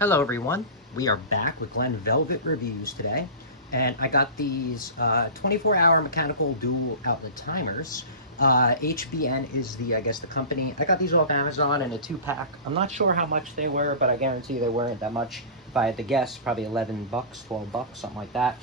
Hello everyone, we are back with Glen Velvet Reviews today, and I got these 24-hour mechanical dual outlet timers. HBN is I guess the company. I got these off Amazon in a 2-pack. I'm not sure how much they were, but I guarantee they weren't that much. If I had to guess, probably 11 bucks, 12 bucks, something like that.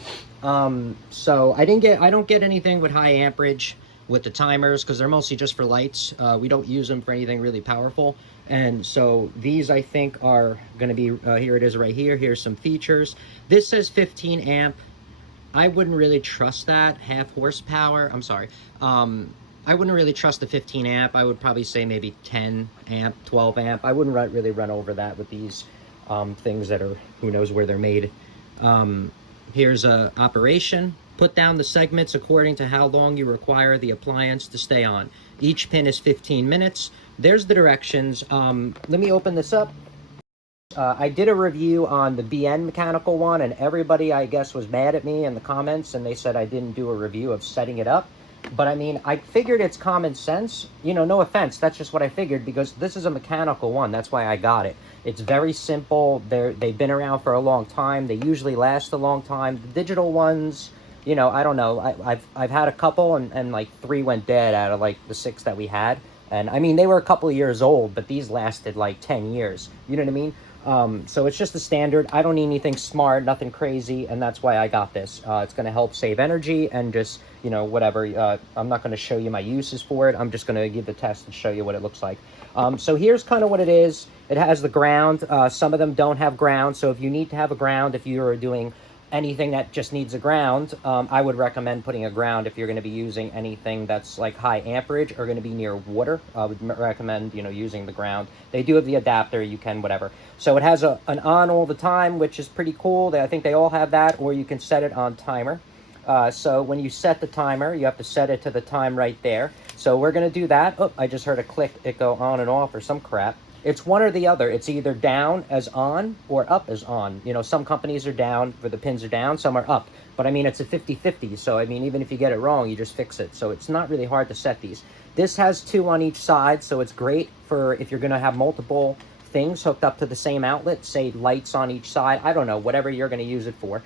So I don't get anything with high amperage with the timers because they're mostly just for lights. We don't use them for anything really powerful. And so these I think are going to be, here it is right here. Here's some features. This says 15 amp. I wouldn't really trust that. Half horsepower. I'm sorry. I wouldn't really trust the 15 amp. I would probably say maybe 10 amp, 12 amp. I wouldn't really run over that with these things that are, who knows where they're made. Here's a operation. Put down the segments according to how long you require the appliance to stay on. Each pin is 15 minutes. There's the directions. Let me open this up. I did a review on the BN mechanical one, and everybody, I guess, was mad at me in the comments, and they said I didn't do a review of setting it up. But I mean, I figured it's common sense. You know, no offense, that's just what I figured, because this is a mechanical one. That's why I got it. It's very simple. They've been around for a long time. They usually last a long time. The digital ones, you know, I don't know. I've had a couple, and like 3 went dead out of like the 6 that we had. And I mean, they were a couple of years old, but these lasted like 10 years. You know what I mean? So it's just the standard. I don't need anything smart, nothing crazy, and that's why I got this. It's going to help save energy and just, you know, whatever. I'm not going to show you my uses for it. I'm just going to give the test and show you what it looks like. So here's kind of what it is. It has the ground. Some of them don't have ground, so if you need to have a ground, if you're doing anything that just needs a ground, I would recommend putting a ground if you're going to be using anything that's like high amperage or going to be near water. I would recommend, you know, using the ground. They do have the adapter, you can whatever. So it has an on all the time, which is pretty cool. I think they all have that, or you can set it on timer. So when you set the timer, you have to set it to the time right there. So we're going to do that. Oh, I just heard a click, it go on and off or some crap. It's one or the other. It's either down as on or up as on. You know, some companies are down where the pins are down, some are up. But I mean, it's a 50-50. So I mean, even if you get it wrong, you just fix it. So it's not really hard to set these. This has 2 on each side, so it's great for if you're going to have multiple things hooked up to the same outlet, say lights on each side. I don't know, whatever you're going to use it for.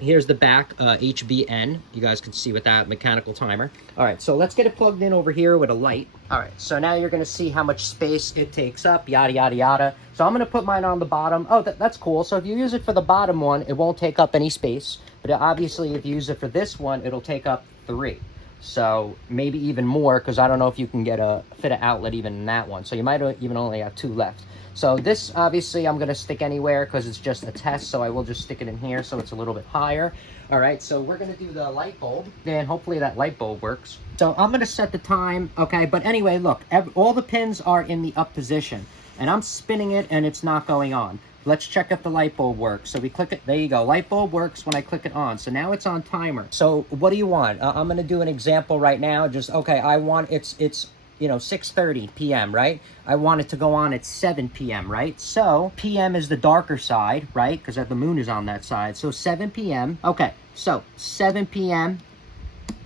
Here's the back, HBN. You guys can see with that mechanical timer. All right, so let's get it plugged in over here with a light. All right, so now you're going to see how much space it takes up, yada, yada, yada. So I'm going to put mine on the bottom. Oh, that's cool. So if you use it for the bottom one, it won't take up any space. But obviously, if you use it for this one, it'll take up 3. So maybe even more, because I don't know if you can get a fit an outlet even in that one. So you might even only have 2 left. So this, obviously, I'm going to stick anywhere because it's just a test. So I will just stick it in here so it's a little bit higher. All right, so we're going to do the light bulb. And hopefully that light bulb works. So I'm going to set the time. Okay, but anyway, look, all the pins are in the up position. And I'm spinning it and it's not going on. Let's check if the light bulb works. So we click it. There you go. Light bulb works when I click it on. So now it's on timer. So what do you want? I'm going to do an example right now. Just, okay, I want, it's you know, 6:30 p.m., right? I want it to go on at 7 p.m., right? So p.m. is the darker side, right? Because the moon is on that side. So 7 p.m. Okay, so 7 p.m.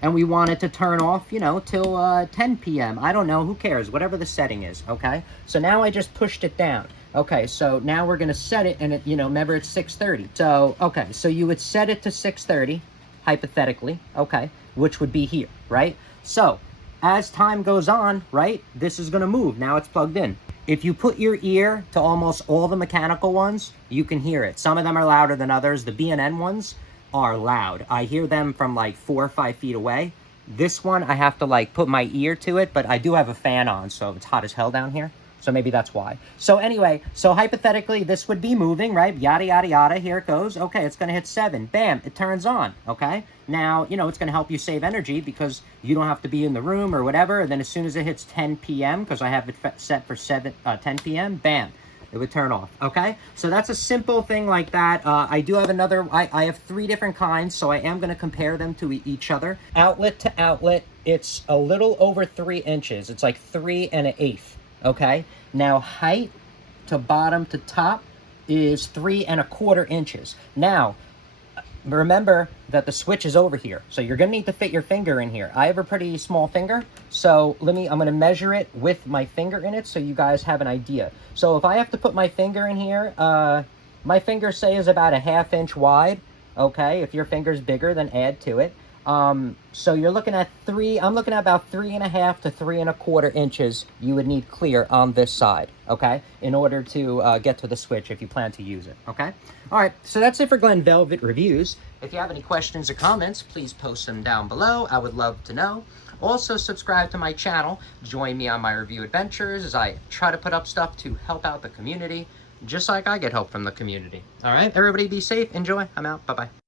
And we want it to turn off, you know, till 10 p.m. I don't know. Who cares? Whatever the setting is, okay? So now I just pushed it down. Okay, so now we're going to set it, and it, you know, remember it's 6:30. So, okay, so you would set it to 6:30, hypothetically, okay, which would be here, right? So, as time goes on, right, this is going to move. Now it's plugged in. If you put your ear to almost all the mechanical ones, you can hear it. Some of them are louder than others. The B&N ones are loud. I hear them from like 4 or 5 feet away. This one, I have to like put my ear to it, but I do have a fan on, so it's hot as hell down here. So maybe that's why. So anyway, so hypothetically, this would be moving, right? Yada, yada, yada. Here it goes. Okay, it's going to hit 7. Bam, it turns on, okay? Now, you know, it's going to help you save energy because you don't have to be in the room or whatever. And then as soon as it hits 10 p.m., because I have it set for 10 p.m., bam, it would turn off, okay? So that's a simple thing like that. I do have another, I have 3 different kinds, so I am going to compare them to each other. Outlet to outlet, it's a little over 3 inches. It's like 3 1/8. Okay, now height to bottom to top is 3 1/4 inches. Now, remember that the switch is over here, so you're gonna need to fit your finger in here. I have a pretty small finger, so I'm gonna measure it with my finger in it so you guys have an idea. So if I have to put my finger in here, My fingers say is about a 1/2 inch wide. Okay, if your finger's bigger, then add to it. So you're looking at I'm looking at about 3.5 to 3.25 inches you would need clear on this side, okay, in order to get to the switch if you plan to use it, okay? All right, so that's it for Glen Velvet Reviews. If you have any questions or comments, please post them down below. I would love to know. Also, subscribe to my channel. Join me on my review adventures as I try to put up stuff to help out the community, just like I get help from the community. All right, everybody be safe. Enjoy. I'm out. Bye-bye.